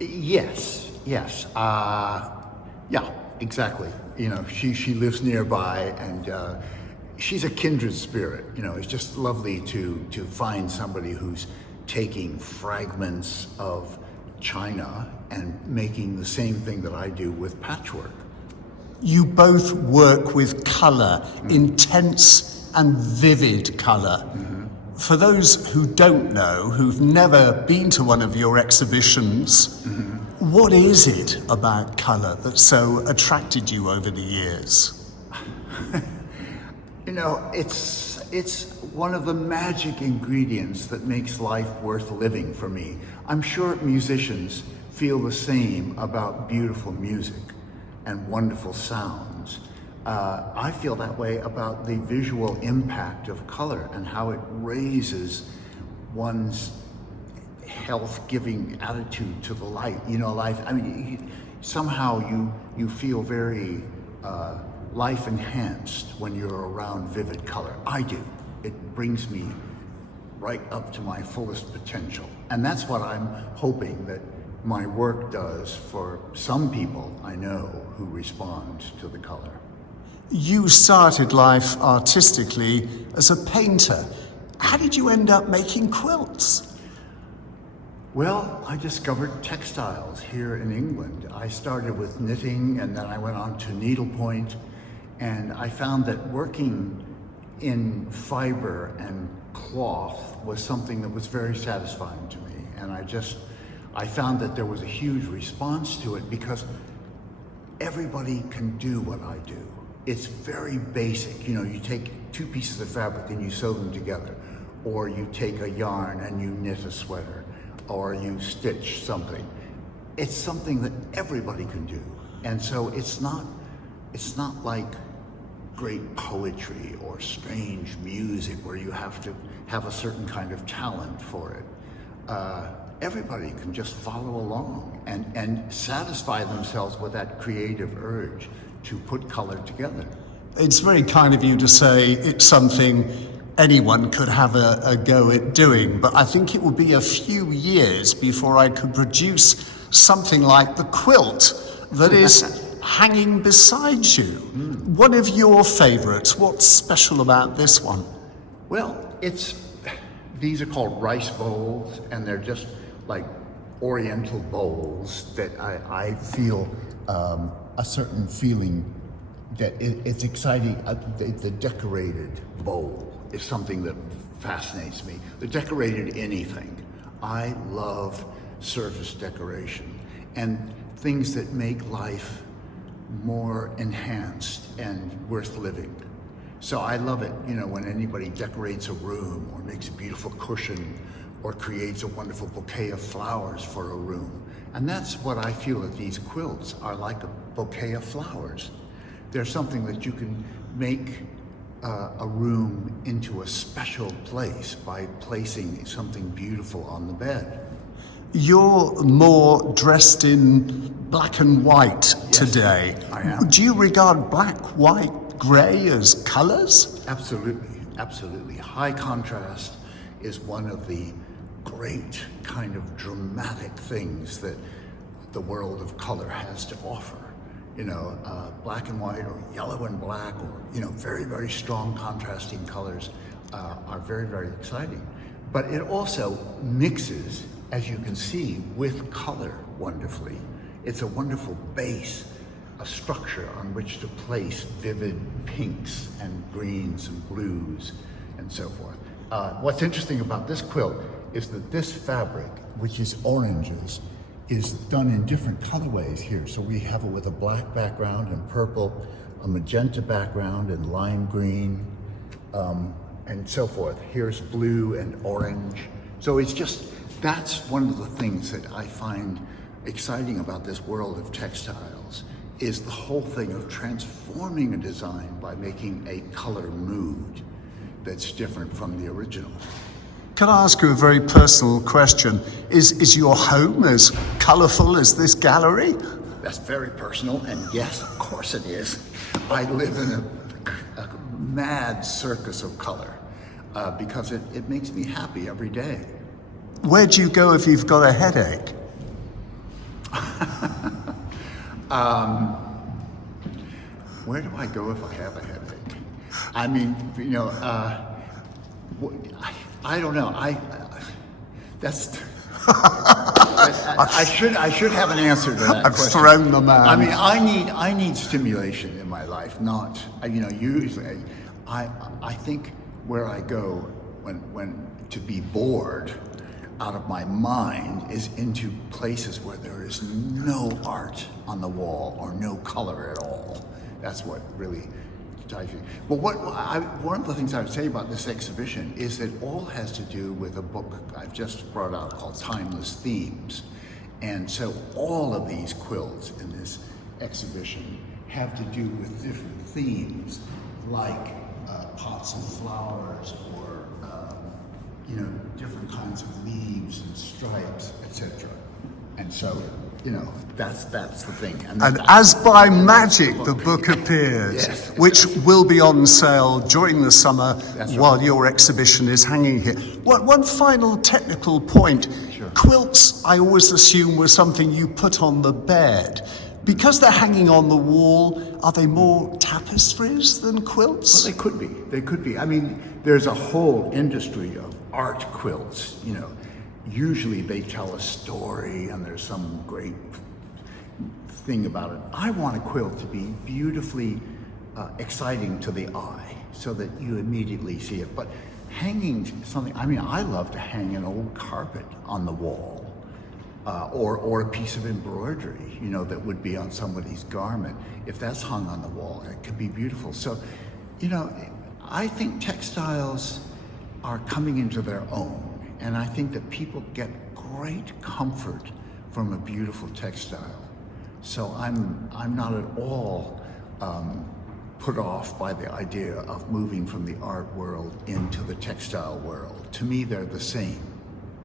Yes. Yeah, exactly. You know, she lives nearby, and she's a kindred spirit. You know, it's just lovely to find somebody who's taking fragments of China and making the same thing that I do with patchwork. You both work with colour, intense and vivid colour. For those who don't know, who've never been to one of your exhibitions, what is it about colour that so attracted you over the years? You know, it's one of the magic ingredients that makes life worth living for me. I'm sure musicians feel the same about beautiful music and wonderful sounds. I feel that way about the visual impact of color and how it raises one's health-giving attitude to the light. You know, life. I mean, somehow you feel very life-enhanced when you're around vivid color. I do. It brings me right up to my fullest potential, and that's what I'm hoping that my work does for some people I know who respond to the color. You started life artistically as a painter. How did you end up making quilts? Well, I discovered textiles here in England. I started with knitting, and then I went on to needlepoint, and I found that working in fiber and cloth was something that was very satisfying to me, and I found that there was a huge response to it because everybody can do what I do. It's very basic. You know, you take two pieces of fabric and you sew them together, or you take a yarn and you knit a sweater, or you stitch something. It's something that everybody can do. And so it's not like great poetry or strange music where you have to have a certain kind of talent for it. Everybody can just follow along and satisfy themselves with that creative urge to put color together. It's very kind of you to say it's something anyone could have a go at doing, but I think it will be a few years before I could produce something like the quilt that is hanging beside you. One of your favorites. What's special about this one? Well, these are called rice bowls, and they're just like oriental bowls that I feel a certain feeling that it's exciting. The decorated bowl is something that fascinates me. The decorated anything. I love surface decoration and things that make life more enhanced and worth living. So I love it, you know, when anybody decorates a room or makes a beautiful cushion or creates a wonderful bouquet of flowers for a room. And that's what I feel that these quilts are like, a bouquet of flowers. They're something that you can make a room into a special place by placing something beautiful on the bed. You're more dressed in black and white today. Yes, I am. Do you regard black, white, grey as colours? Absolutely. High contrast is one of the great kind of dramatic things that the world of color has to offer. You know, black and white or yellow and black, or, you know, very, very strong contrasting colors are very, very exciting. But it also mixes, as you can see, with color wonderfully. It's a wonderful base, a structure on which to place vivid pinks and greens and blues and so forth. What's interesting about this quilt is that this fabric, which is oranges, is done in different colorways here. So we have it with a black background and purple, a magenta background and lime green, and so forth. Here's blue and orange. So it's just, that's one of the things that I find exciting about this world of textiles, is the whole thing of transforming a design by making a color mood that's different from the original. Can I ask you a very personal question? Is your home as colourful as this gallery? That's very personal, and yes, of course it is. I live in a mad circus of color because it makes me happy every day. Where do you go if you've got a headache? Where do I go if I have a headache? I mean, you know, I don't know. That's. I should have an answer to that I've question. thrown the man. I mean, I need stimulation in my life, not, you know, usually I think where I go when to be bored out of my mind is into places where there is no art on the wall or no color at all. That's what really drives me. But one of the things I would say about this exhibition is that all has to do with a book I've just brought out called Timeless Themes. And so all of these quilts in this exhibition have to do with different themes, like pots of flowers or you know, different kinds of leaves and stripes, etc. And so, you know, that's the thing. And as by magic, the book appears, Yes, which will be on sale during the summer That's right. while your exhibition is hanging here. One final technical point. Sure. Quilts, I always assume, were something you put on the bed. Because they're hanging on the wall, are they more tapestries than quilts? Well, they could be. They could be. I mean, there's a whole industry of art quilts, you know. Usually they tell a story and there's some great thing about it. I want a quilt to be beautifully exciting to the eye so that you immediately see it. But hanging something, I mean, I love to hang an old carpet on the wall or a piece of embroidery, you know, that would be on somebody's garment. If that's hung on the wall, it could be beautiful. So, you know, I think textiles are coming into their own. And I think that people get great comfort from a beautiful textile. So I'm not at all put off by the idea of moving from the art world into the textile world. To me, they're the same.